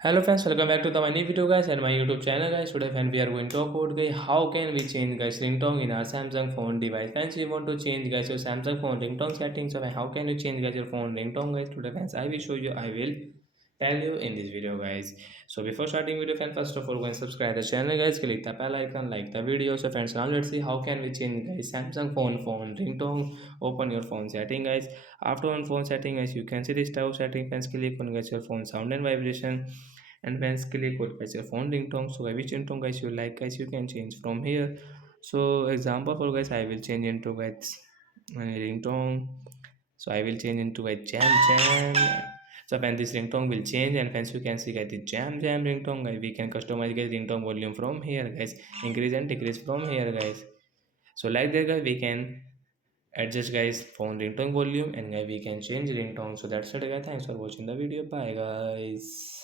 Hello friends, welcome back to the my new video guys and my YouTube channel guys. Today friend we are going to talk about guys how can we change guys ringtone in our Samsung phone device. Friends, we want to change guys your Samsung phone ringtone settings. So how can you change guys your phone ringtone guys? Today friends I will show you. I will tell you in this video guys. So before starting video friends, first of all go and subscribe the channel guys. Click the bell icon, like the video. So friends, now let's see how can we change guys Samsung phone ringtone. Open your phone setting guys. After on phone setting guys, you can see this tab setting. Friends, click on guys your phone sound and vibration, and friends click on guys your phone ringtone. So which ringtone guys you like guys, you can change from here. So example for guys, I will change into guys ringtone. So I will change into a jam. So when this ringtone will change, and friends you can see guys the jam ringtone guys, we can customize guys ringtone volume from here guys, increase and decrease from here guys. So like that guys, we can adjust guys phone ringtone volume, and guys we can change ringtone. So that's it guys, thanks for watching the video, bye guys.